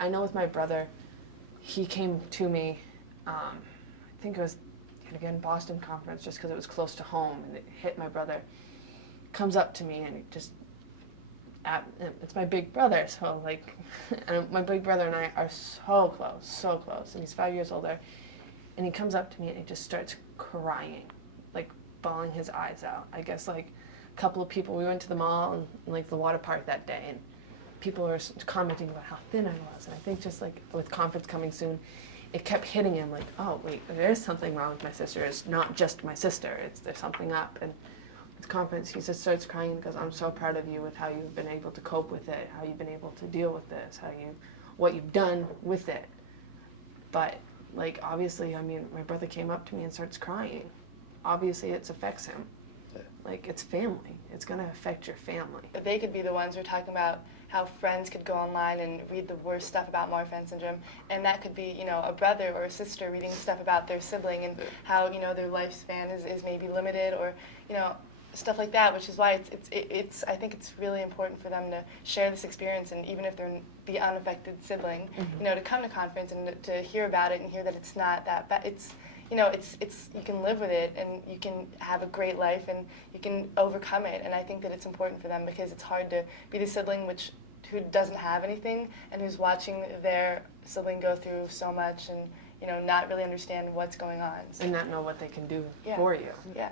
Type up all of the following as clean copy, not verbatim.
I know with my brother, he came to me, I think it was, again, Boston conference, just because it was close to home, and it hit my brother. Comes up to me and he just, it's my big brother, so like, and my big brother and I are so close, and he's 5 years older, and he comes up to me and he just starts crying, like bawling his eyes out. I guess like a couple of people, we went to the mall and like the water park that day, and people were commenting about how thin I was, and I think just like with conference coming soon, it kept hitting him like, oh wait, there's something wrong with my sister. It's not just my sister. There's something up. And at the conference, he just starts crying and goes, I'm so proud of you with how you've been able to cope with it, how you've been able to deal with this, what you've done with it. But like obviously, I mean, my brother came up to me and starts crying. Obviously, it affects him. Like, it's family. It's going to affect your family. They could be the ones who are talking about how friends could go online and read the worst stuff about Marfan syndrome, and that could be, a brother or a sister reading stuff about their sibling and how, their lifespan is maybe limited, or, stuff like that, which is why it's I think it's really important for them to share this experience, and even if they're the unaffected sibling, to come to conference and to hear about it and hear that it's not that bad. It's you can live with it, and you can have a great life, and you can overcome it. And I think that it's important for them, because it's hard to be the sibling who doesn't have anything and who's watching their sibling go through so much, and not really understand what's going on. So, and not know what they can do for you. Yeah.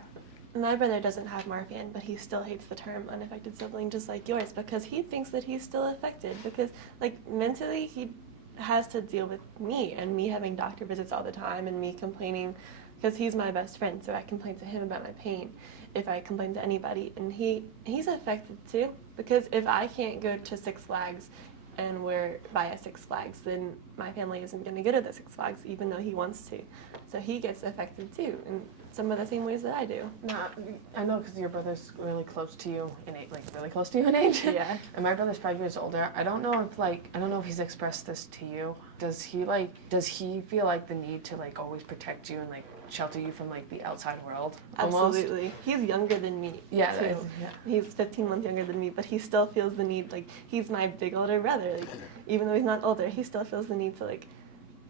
My brother doesn't have Marfan, but he still hates the term unaffected sibling, just like yours, because he thinks that he's still affected, because like mentally he has to deal with me and me having doctor visits all the time and me complaining, because he's my best friend, so I complain to him about my pain if I complain to anybody, and he's affected too, because if I can't go to Six Flags and we're by a Six Flags, then my family isn't going to go to the Six Flags even though he wants to, so he gets affected too in some of the same ways that I do. I know, because your brother's really close to you in age, like really close to you in age. Yeah. And my brother's 5 years older. I don't know if he's expressed this to you. Does he feel like the need to like always protect you and like shelter you from like the outside world? Almost? Absolutely. He's younger than me. Yeah, too. He's 15 months younger than me, but he still feels the need, like he's my big older brother. Like, even though he's not older, he still feels the need to like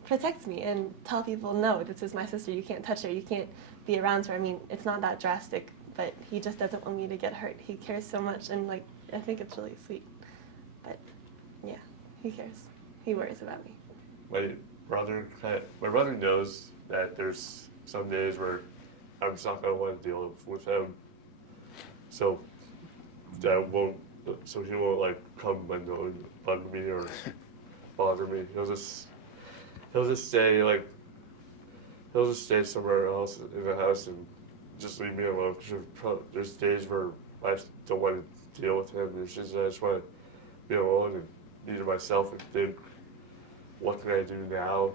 protect me and tell people, no, this is my sister, you can't touch her, you can't be around her. I mean, it's not that drastic, but he just doesn't want me to get hurt. He cares so much, and like I think it's really sweet. But yeah, he cares. He worries about me. My brother knows that there's some days where I'm just not gonna want to deal with him, so he won't like come and bug me or bother me. He'll just stay somewhere else in the house and just leave me alone. Cause there's days where I just don't want to deal with him. There's just I just want to be alone and be to myself and think, what can I do now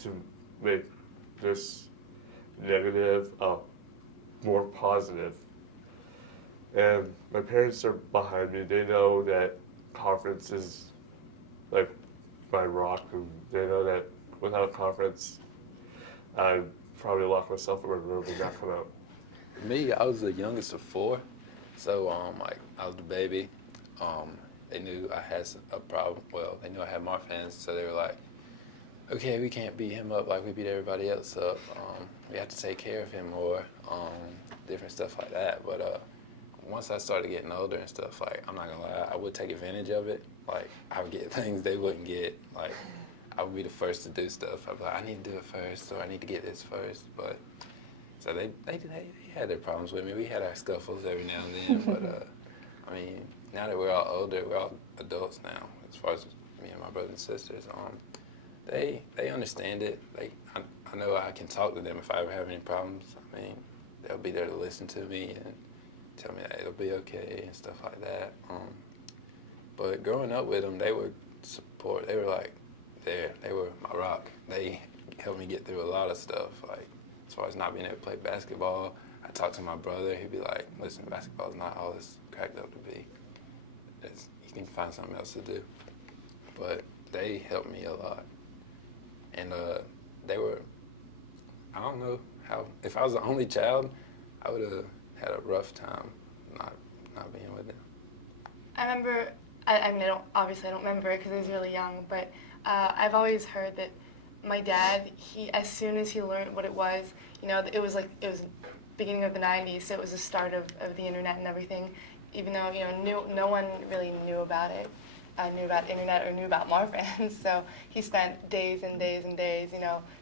to make this negative more positive? And my parents are behind me. They know that conference is like my rock, and they know that without conference, I'd probably lock myself in my room and not come out. Me, I was the youngest of four, so I was the baby. They knew I had a problem. Well, they knew I had Marfan's, so they were like, okay, we can't beat him up like we beat everybody else up. We have to take care of him more, different stuff like that. But once I started getting older and stuff, like, I'm not gonna lie, I would take advantage of it. Like, I would get things they wouldn't get. Like, I would be the first to do stuff. I'd be like, I need to do it first, or I need to get this first. But so they had their problems with me. We had our scuffles every now and then. But I mean, now that we're all older, we're all adults now. As far as me and my brothers and sisters, they understand it. Like, I know I can talk to them if I ever have any problems. I mean, they'll be there to listen to me and tell me that it'll be okay and stuff like that. But growing up with them, they were support. They were like there. They were my rock. They helped me get through a lot of stuff. Like, as far as not being able to play basketball, I talked to my brother. He'd be like, "Listen, basketball's not all it's cracked up to be. You can find something else to do." But they helped me a lot, and they were. I don't know how. If I was the only child, I would have had a rough time not being with them. I remember I mean, I don't remember it because I was really young, but I've always heard that my dad, as soon as he learned what it was, it was beginning of the 90s, so it was the start of the internet and everything, even though, no one really knew about it, knew about internet or knew about Marfan. So he spent days and days and days,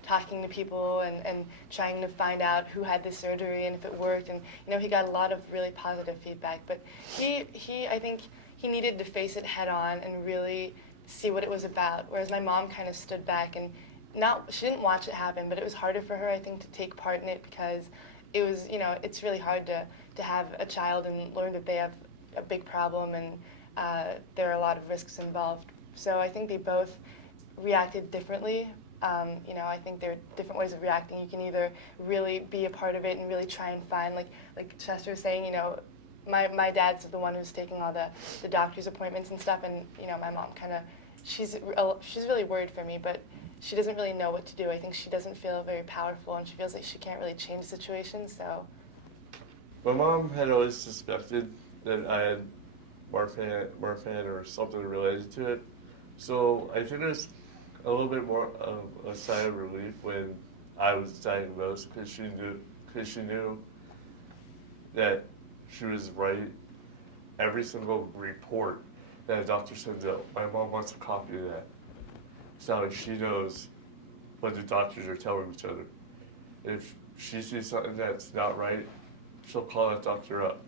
talking to people and trying to find out who had the surgery and if it worked. And, he got a lot of really positive feedback. But I think he needed to face it head on and really see what it was about. Whereas my mom kind of stood back and she didn't watch it happen, but it was harder for her, I think, to take part in it because it was, it's really hard to have a child and learn that they have a big problem and there are a lot of risks involved. So I think they both reacted differently. I think there are different ways of reacting. You can either really be a part of it and really try and find, like Chester was saying, my dad's the one who's taking all the doctor's appointments and stuff, and my mom kind of, she's really worried for me, but she doesn't really know what to do. I think she doesn't feel very powerful, and she feels like she can't really change the situation. So my mom had always suspected that I had Marfan or something related to it. So I think it was a little bit more of a sigh of relief when I was diagnosed because she knew that she was right. Every single report that a doctor sends out, my mom wants a copy of that. So she knows what the doctors are telling each other. If she sees something that's not right, she'll call that doctor up.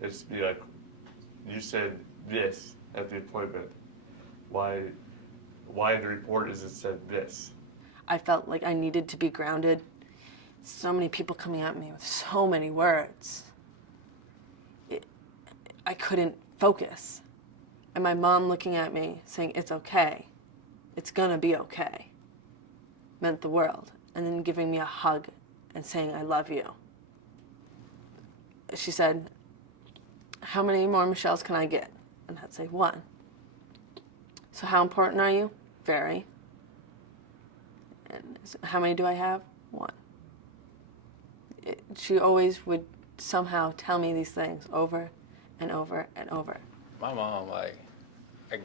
It's be like, you said this at the appointment. Why in the report is it said this? I felt like I needed to be grounded. So many people coming at me with so many words. I couldn't focus. And my mom looking at me saying, it's okay. It's gonna be okay. Meant the world. And then giving me a hug and saying, I love you. She said, how many more Michelles can I get? And I'd say, 1. So how important are you? Very. And how many do I have? 1. She always would somehow tell me these things over and over and over. My mom, I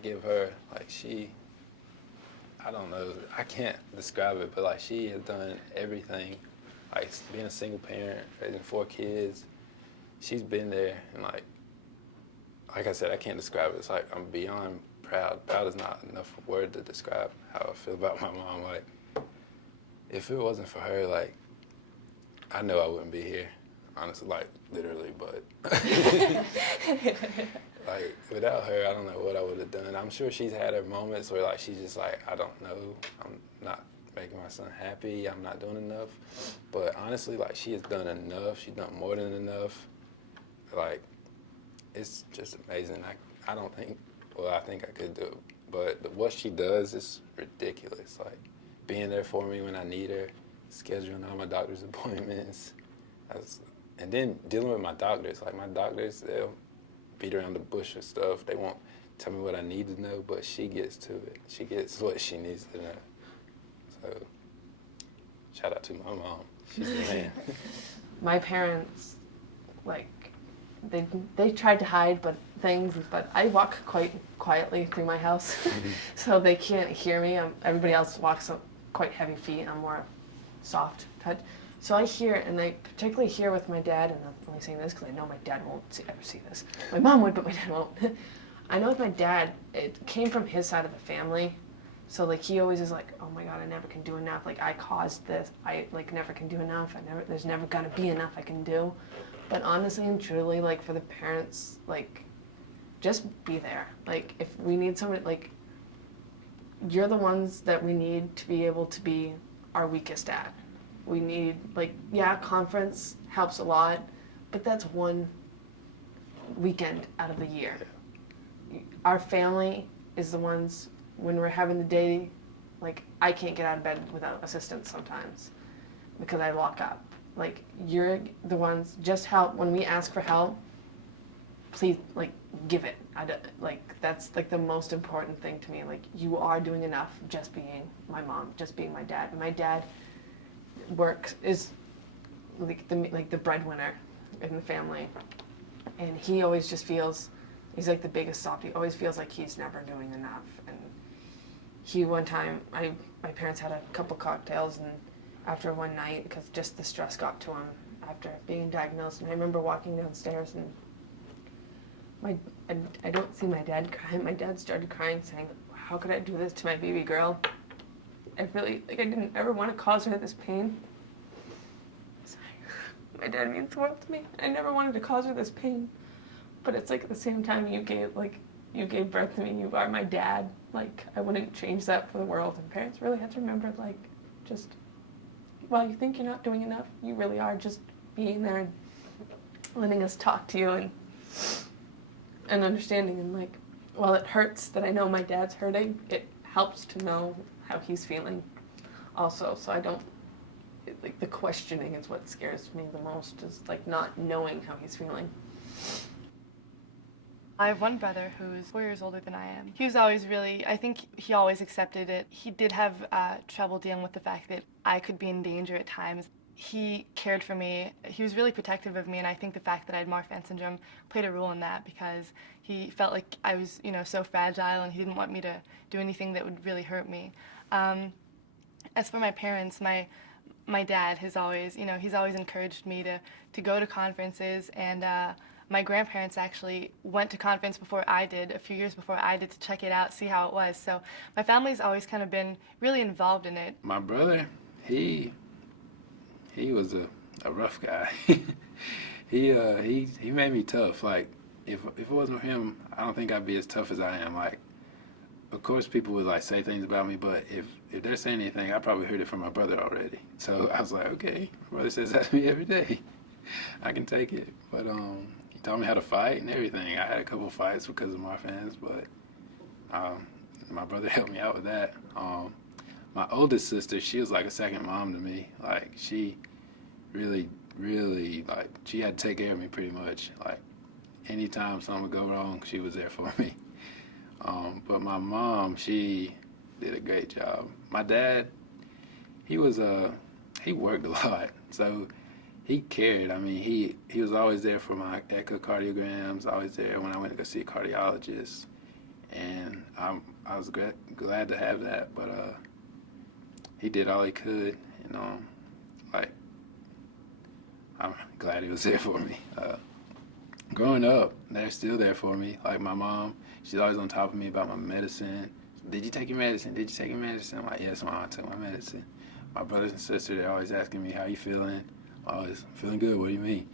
give her, I don't know, I can't describe it, but she has done everything. Being a single parent, raising 4 kids, she's been there, and like I said, I can't describe it. It's I'm beyond proud. Proud is not enough word to describe how I feel about my mom. If it wasn't for her, I know I wouldn't be here, honestly, literally, but without her, I don't know what I would have done. I'm sure she's had her moments where she's just I don't know, I'm not making my son happy, I'm not doing enough. But honestly, she has done enough. She's done more than enough. It's just amazing. I don't think, I think I could do it, but what she does is ridiculous. Being there for me when I need her, scheduling all my doctor's appointments, and then dealing with my doctors. My doctors, they'll beat around the bush with stuff. They won't tell me what I need to know, but she gets to it. She gets what she needs to know. So, shout out to my mom. She's the man. My parents, they tried to hide but I walk quite quietly through my house, so they can't hear me. Everybody else walks up quite heavy feet. I'm more soft touch. So I hear, and I particularly hear with my dad, and I'm only saying this because I know my dad won't ever see this. My mom would, but my dad won't. I know with my dad, it came from his side of the family. So he always is oh my God, I never can do enough. I caused this. I never can do enough. There's never gonna be enough I can do. But honestly and truly, for the parents, just be there. If we need somebody, you're the ones that we need to be able to be our weakest at. We need, conference helps a lot, but that's one weekend out of the year. Our family is the ones, when we're having the day, I can't get out of bed without assistance sometimes because I lock up. You're the ones, just help. When we ask for help, please, give it. That's, the most important thing to me. You are doing enough just being my mom, just being my dad. And my dad is the breadwinner in the family, and he always just feels he's like the biggest softie. Always feels like he's never doing enough. And one time, my parents had a couple cocktails, and after one night, because just the stress got to him after being diagnosed, and I remember walking downstairs, and I don't see my dad cry. My dad started crying, saying, "How could I do this to my baby girl? I didn't ever want to cause her this pain." Sorry. My dad means the world to me. I never wanted to cause her this pain. But it's like at the same time you gave birth to me, you are my dad. Like, I wouldn't change that for the world. And parents really have to remember, like, just, while you think you're not doing enough, you really are just being there and letting us talk to you and understanding. And, like, while it hurts that I know my dad's hurting, it helps to know how he's feeling also. So like, the questioning is what scares me the most, is, like, not knowing how he's feeling. I have one brother who's 4 years older than I am. He was always I think he always accepted it. He did have trouble dealing with the fact that I could be in danger at times. He cared for me. He was really protective of me, and I think the fact that I had Marfan syndrome played a role in that, because he felt like I was, so fragile, and he didn't want me to do anything that would really hurt me. As for my parents, my dad has always, he's always encouraged me to go to conferences, and my grandparents actually went to conference before I did, a few years before I did, to check it out, see how it was. So my family's always kind of been really involved in it. My brother, he was a rough guy. he made me tough. Like, if it wasn't for him, I don't think I'd be as tough as I am. Like, of course people would like say things about me, but if they're saying anything, I probably heard it from my brother already. So I was like, okay, my brother says that to me every day. I can take it. But he taught me how to fight and everything. I had a couple fights because of Marfan's, but my brother helped me out with that. My oldest sister, she was like a second mom to me. Like, she really, like, she had to take care of me pretty much. Like, anytime something would go wrong, she was there for me. But my mom, she did a great job. My dad, he worked a lot, so he cared. I mean, he was always there for my echocardiograms, always there when I went to go see a cardiologist, and I was glad to have that. But he did all he could, like, I'm glad he was there for me. Growing up, they're still there for me. Like, my mom, she's always on top of me about my medicine. Did you take your medicine? Did you take your medicine? I'm like, yes, Mom, I took my medicine. My brothers and sisters, they're always asking me, how you feeling? I'm always, feeling good, what do you mean?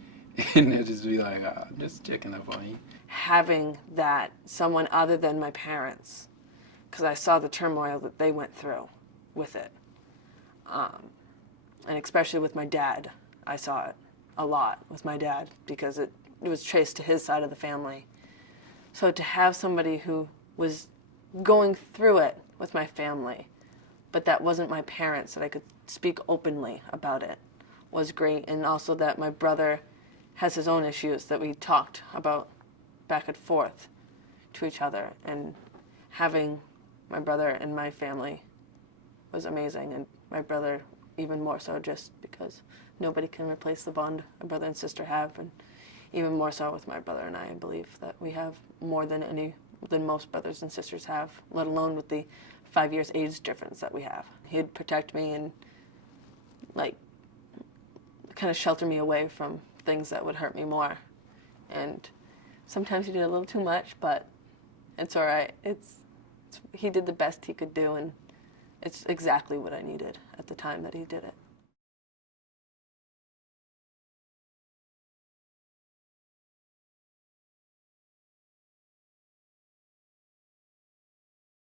And they'll just be like, I'm just checking up on you. Having that, someone other than my parents, because I saw the turmoil that they went through with it. And especially with my dad, I saw it a lot with my dad, because it was traced to his side of the family. So to have somebody who was going through it with my family, but that wasn't my parents, that I could speak openly about it, was great. And also that my brother has his own issues that we talked about back and forth to each other. And having my brother in my family was amazing. And my brother even more so, just because nobody can replace the bond a brother and sister have. And even more so with my brother and I believe that we have more than most brothers and sisters have, let alone with the 5 years age difference that we have. He'd protect me and, like, kind of shelter me away from things that would hurt me more. And sometimes he did a little too much, but it's all right. He did the best he could do, and it's exactly what I needed at the time that he did it.